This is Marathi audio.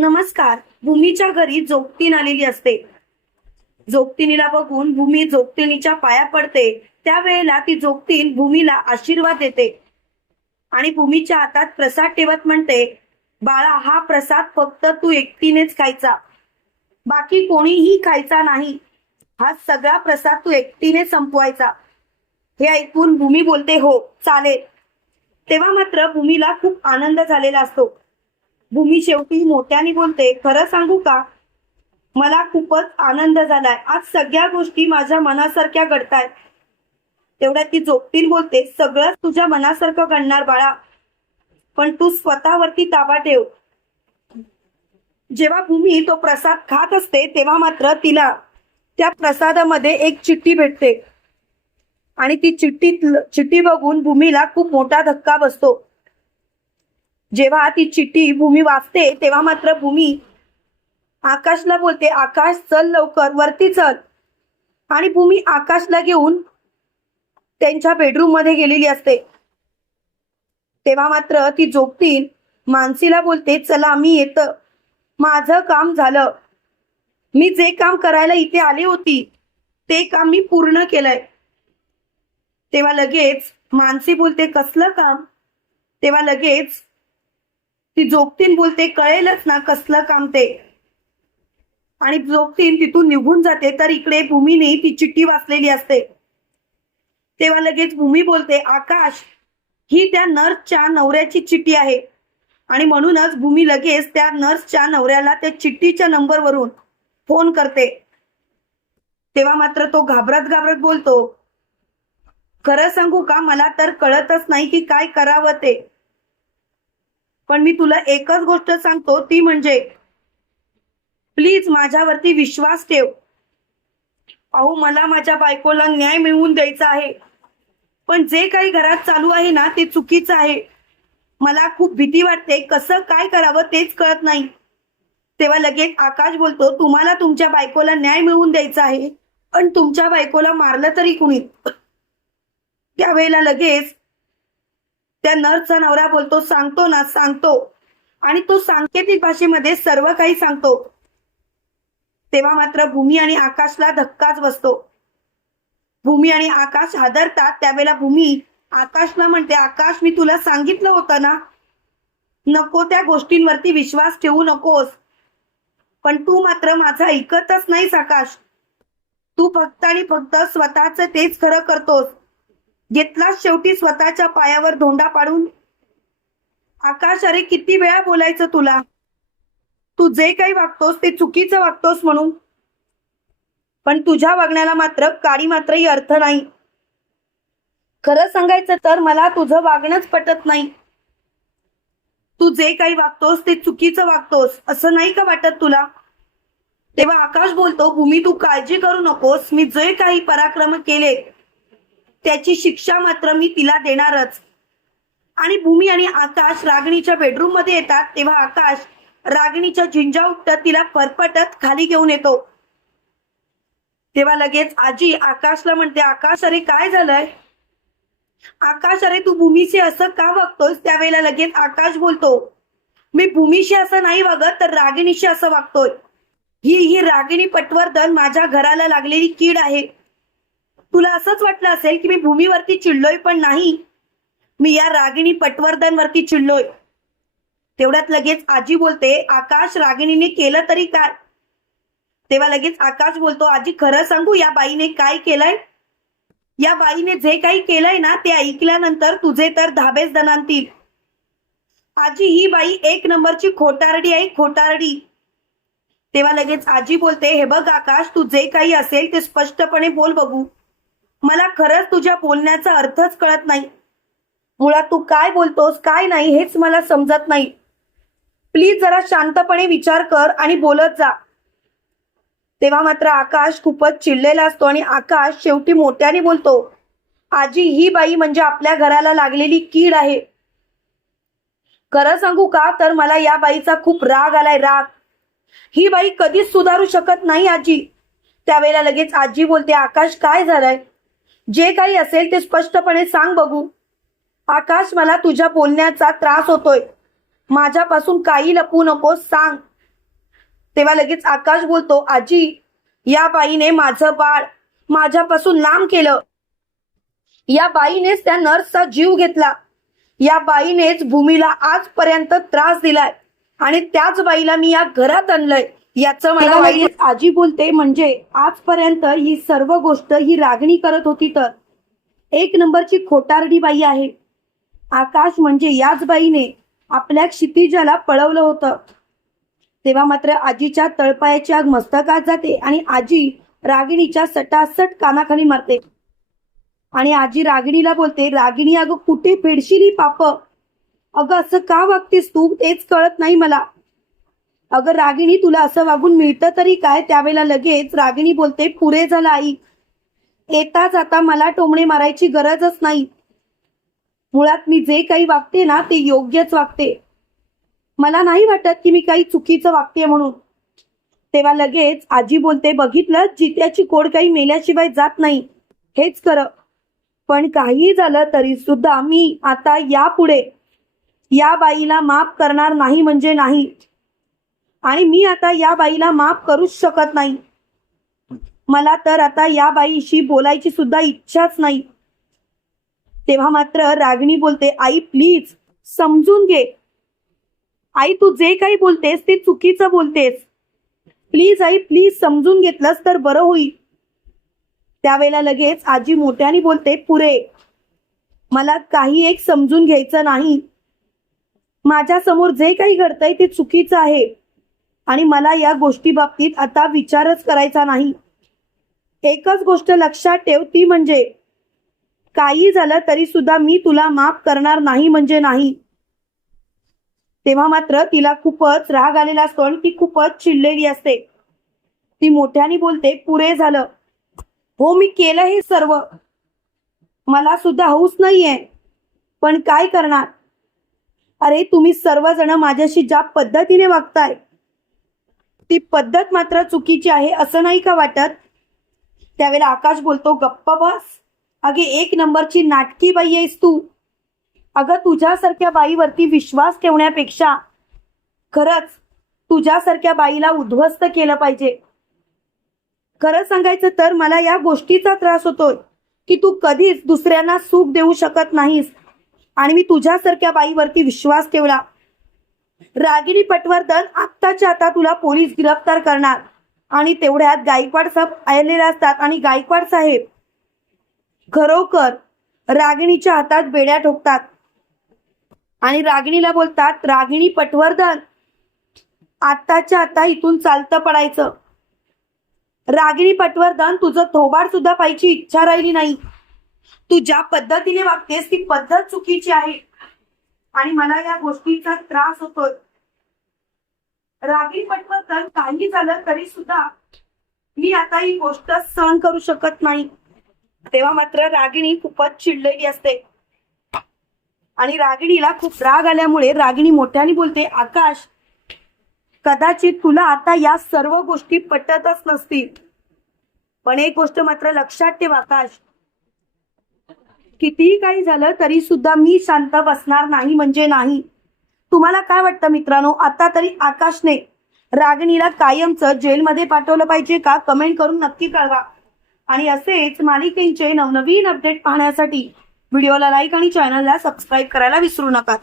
नमस्कार. भूमीच्या घरी जोगतीन आलेली असते. जोगतिनीला बघून भूमी जोगतिनीच्या पाया पडते. त्यावेळेला ती जोगतीन भूमीला आशीर्वाद देते. आणि भूमीच्या हातात प्रसाद ठेवत म्हणते बाळा हा प्रसाद फक्त तू एकटीनेच खायचा. बाकी कोणीही खायचा नाही. हा सगळा प्रसाद तू एकटीने संपवायचा. हे ऐकून भूमी बोलते हो चालेल. तेव्हा मात्र भूमीला खूप आनंद झालेला असतो. भूमी शेवटी मोठ्याने बोलते खरं सांगू का? मला खूपच आनंद झालाय. आज सगळ्या गोष्टी माझ्या मनासारख्या घडतायत. तेवढ्यात ती झोपतील बोलते सगळं तुझ्या मनासारखं घडणार बाळा पण तू स्वतःवरती ताबा ठेव. जेव्हा भूमी तो प्रसाद खात असते तेव्हा मात्र तिला त्या प्रसादामध्ये एक चिठ्ठी भेटते. आणि ती चिठ्ठीत चिठ्ठी बघून भूमीला खूप मोठा धक्का बसतो. जेव्हा ती चिठ्ठी भूमी वाचते तेव्हा मात्र भूमी आकाशला बोलते आकाश चल लवकर वरती चल. आणि भूमी आकाशला घेऊन त्यांच्या बेडरूममध्ये गेलेली असते. तेव्हा मात्र ती झोपतील मानसीला बोलते चला मी येत. माझं काम झालं. मी जे काम करायला इथे आले होती ते काम मी पूर्ण केलंय. तेव्हा लगेच मानसी बोलते कसलं काम? तेव्हा लगेच ती झोपतीन बोलते कळेलच ना कसलं काम ते. आणि झोपतीन तिथून निघून जाते तर इकडे भूमीने ती चिठ्ठी वाचलेली असते. तेव्हा लगेच भूमी बोलते आकाश ही त्या नर्सच्या नवऱ्याची चिठ्ठी आहे. आणि म्हणूनच भूमी लगेच त्या नर्सच्या नवऱ्याला त्या चिठ्ठीच्या नंबरवरून फोन करते. तेव्हा मात्र तो घाबरत घाबरत बोलतो खरं सांगू का? मला तर कळतच नाही की काय करावं ते. पण मी तुला एकच गोष्ट सांगतो ती म्हणजे प्लीज माझ्यावरती विश्वास ठेव. अहो मला माझ्या बायकोला न्याय मिळवून द्यायचा आहे. पण जे काही घरात चालू आहे ना ते चुकीचं आहे. मला खूप भीती वाटते कसं काय करावं तेच कळत नाही. तेव्हा लगेच आकाश बोलतो तुम्हाला तुमच्या बायकोला न्याय मिळवून द्यायचा आहे. पण तुमच्या बायकोला मारलं तरी कुणी त्यावेळेला लगेच त्या नर्सचा नवरा बोलतो सांगतो ना सांगतो. आणि तो सांकेतिक भाषेमध्ये सर्व काही सांगतो. तेव्हा मात्र भूमी आणि आकाशला धक्काच बसतो. भूमी आणि आकाश हादरतात त्यावेळेला भूमी आकाशला म्हणते आकाश मी तुला सांगितलं होतं ना? नको त्या गोष्टींवरती विश्वास ठेवू नकोस. पण तू मात्र माझा ऐकतच नाहीस आकाश. तू फक्त आणि फक्त स्वतःच तेच खरं करतोस. घेतला शेवटी स्वतःच्या पायावर धोंडा पाडून. आकाश अरे किती वेळा बोलायचं तुला? तू जे काही वागतोस ते चुकीचं वागतोस म्हणून. पण तुझ्या वागण्याला मात्र काळी मात्रही अर्थ नाही. खरं सांगायचं तर मला तुझं वागणंच पटत नाही. तू जे काही वागतोस ते चुकीचं वागतोस असं नाही का वाटत तुला? तेव्हा आकाश बोलतो भूमी तू काळजी करू नकोस. मी जे काही पराक्रम केले त्याची शिक्षा मात्र मी तिला देणारच. आणि भूमी आणि आकाश रागणीच्या बेडरूममध्ये येतात तेव्हा आकाश रागणीच्या झिंजा उठत तिला फरफटत खाली घेऊन येतो. तेव्हा लगेच आजी आकाशला म्हणते आकाश अरे काय झालंय? आकाश अरे तू भूमीशी असं का वागतोस त्यावेळेला लगेच आकाश बोलतो मी भूमीशी असं नाही वागत तर रागिणीशी असं वागतोय. ही ही रागिणी पटवर्धन माझ्या घराला लागलेली कीड आहे. तुला असंच वाटलं असेल की मी भूमीवरती चिडलोय पण नाही? मी या रागिणी पटवर्धन वरती चिडलोय. तेवढ्यात लगेच आजी बोलते आकाश रागिणीने केलं तरी काय? तेव्हा लगेच आकाश बोलतो आजी खरं सांगू या बाईने काय केलंय? या बाईने जे काही केलंय ना ते ऐकल्यानंतर तुझे तर धाबेच दणांतील. आजी ही बाई एक नंबरची खोटारडी आहे खोटारडी. तेव्हा लगेच आजी बोलते हे बघ आकाश तू जे काही असेल ते स्पष्टपणे बोल बघू. मला खरंच तुझ्या बोलण्याचा अर्थच कळत नाही. मुळात तू काय बोलतोस काय नाही हेच मला समजत नाही. प्लीज जरा शांतपणे विचार कर आणि बोलत जा. तेव्हा मात्र आकाश खूपच चिडलेला असतो आणि आकाश शेवटी मोठ्याने बोलतो आजी ही बाई म्हणजे आपल्या घराला लागलेली कीड आहे. खरं सांगू का? तर मला या बाईचा खूप राग आलाय राग. ही बाई कधीच सुधारू शकत नाही आजी. त्यावेळेला लगेच आजी बोलते आकाश काय झालंय? जे काही असेल ते स्पष्टपणे सांग बघू. आकाश मला तुझ्या बोलण्याचा त्रास होतोय. माझ्यापासून काही लपू नकोस सांग. तेव्हा लगेच आकाश बोलतो आजी या बाईने माझं बाळ माझ्यापासून लांब केलं. या बाईनेच त्या नर्सचा जीव घेतला. या बाईनेच भूमीला आजपर्यंत त्रास दिलाय आणि त्याच बाईला मी या घरात आणलंय. याचं मला वाईट आजी बोलते म्हणजे आजपर्यंत ही सर्व गोष्ट ही रागणी करत होती तर. एक नंबरची खोटारडी बाई आहे. आकाश म्हणजे याच बाईने आपल्या क्षितिजाला पळवलं होतं. तेव्हा मात्र आजीच्या तळपायाची आग मस्तकात जाते आणि आजी रागिणीच्या सटासट कानाखाली मारते. आणि आजी रागिणीला बोलते रागिणी अगं कुठे फेडशील पाप? अगं असं का वागतेस तू? तेच कळत नाही मला. अगं रागिणी तुला असं वागून मिळतं तरी काय? त्यावेळेला लगेच रागिणी बोलते पुरे झालं आई. येताच आता मला टोमणे मारायची गरजच नाही. मुळात मी जे काही वागते ना ते योग्यच वागते. मला नाही वाटत की मी काही चुकीचं वागते म्हणून. तेव्हा लगेच आजी बोलते बघितलं जित्याची कोड काही मेल्याशिवाय जात नाही. हेच खरं. पण काहीही झालं तरी सुद्धा मी आता यापुढे या बाईला माफ करणार नाही म्हणजे नाही. आणि मी आता या बाईला माफ करूच शकत नाही. मला तर आता या बाईशी बोलायची सुद्धा इच्छाच नाही. तेव्हा मात्र रागिणी बोलते आई प्लीज समजून घे. आई तू जे काही बोलतेस ते चुकीचं बोलतेस. प्लीज आई प्लीज समजून घेतलंस तर बरं होईल. त्यावेळेला लगेच आजी मोठ्याने बोलते पुरे मला काही एक समजून घ्यायचं नाही. माझ्यासमोर जे काही घडतंय ते चुकीचं आहे. आणि मला या गोष्टी बाबतीत आता विचारच करायचा नाही. एकच गोष्ट लक्षात ठेव ती म्हणजे काही झालं तरी सुद्धा मी तुला माफ करणार नाही म्हणजे नाही. तेव्हा मात्र तिला खूपच राग आलेला असतो आणि ती खूपच चिडलेली असते. ती मोठ्याने बोलते पुरे झालं. हो मी केलं हे सर्व. मला सुद्धा हौस नाहीये. पण काय करणार? अरे तुम्ही सर्वजण माझ्याशी ज्या पद्धतीने वागताय ती पद्धत मात्र चुकीची आहे असं नाही का वाटत? त्यावेळेला आकाश बोलतो गप्प बस. अगे एक नंबरची नाटकी बाई आहेस तू. अगं तुझ्यासारख्या बाईवरती विश्वास ठेवण्यापेक्षा खरंच तुझ्यासारख्या बाईला उद्ध्वस्त केलं पाहिजे. खरं सांगायचं तर मला या गोष्टीचा त्रास होतोय की तू कधीच दुसऱ्यांना सुख देऊ शकत नाहीस आणि मी तुझ्यासारख्या बाईवरती विश्वास ठेवला. रागिणी पटवर्धन आत्ताच्या आता तुला पोलीस गिरफ्तार करणार. आणि तेवढ्यात गायकवाड साहेब आलेले असतात आणि गायकवाड साहेब खरोखर रागिणीच्या हातात बेड्या ठोकतात. आणि रागिणीला बोलतात रागिणी पटवर्धन आत्ताच्या आता इथून चालतं पडायचं. रागिणी पटवर्धन तुझं थोबाड सुद्धा पाहिजे इच्छा राहिली नाही. तू ज्या पद्धतीने वागतेस ती पद्धत चुकीची आहे. आणि मला या गोष्टीचा त्रास होतोय रागिणी तर काही झालं तरी सुद्धा मी आता ही गोष्ट सहन करू शकत नाही. तेव्हा मात्र रागिणी खूपच चिडलेली असते. आणि रागिणीला खूप राग आल्यामुळे रागिणी मोठ्याने बोलते आकाश कदाचित तुला आता या सर्व गोष्टी पटतच नसतील. पण एक गोष्ट मात्र लक्षात ठेव आकाश. कितीही काही झालं तरी सुद्धा मी शांत बसणार नाही म्हणजे नाही. तुम्हाला काय वाटतं मित्रांनो? आता तरी आकाशने रागिणीला कायमचं जेलमध्ये पाठवलं पाहिजे का? कमेंट करून नक्की कळवा. आणि असेच मालिकेंचे नवनवीन अपडेट पाहण्यासाठी व्हिडिओला लाईक आणि चॅनलला सबस्क्राईब करायला विसरू नका.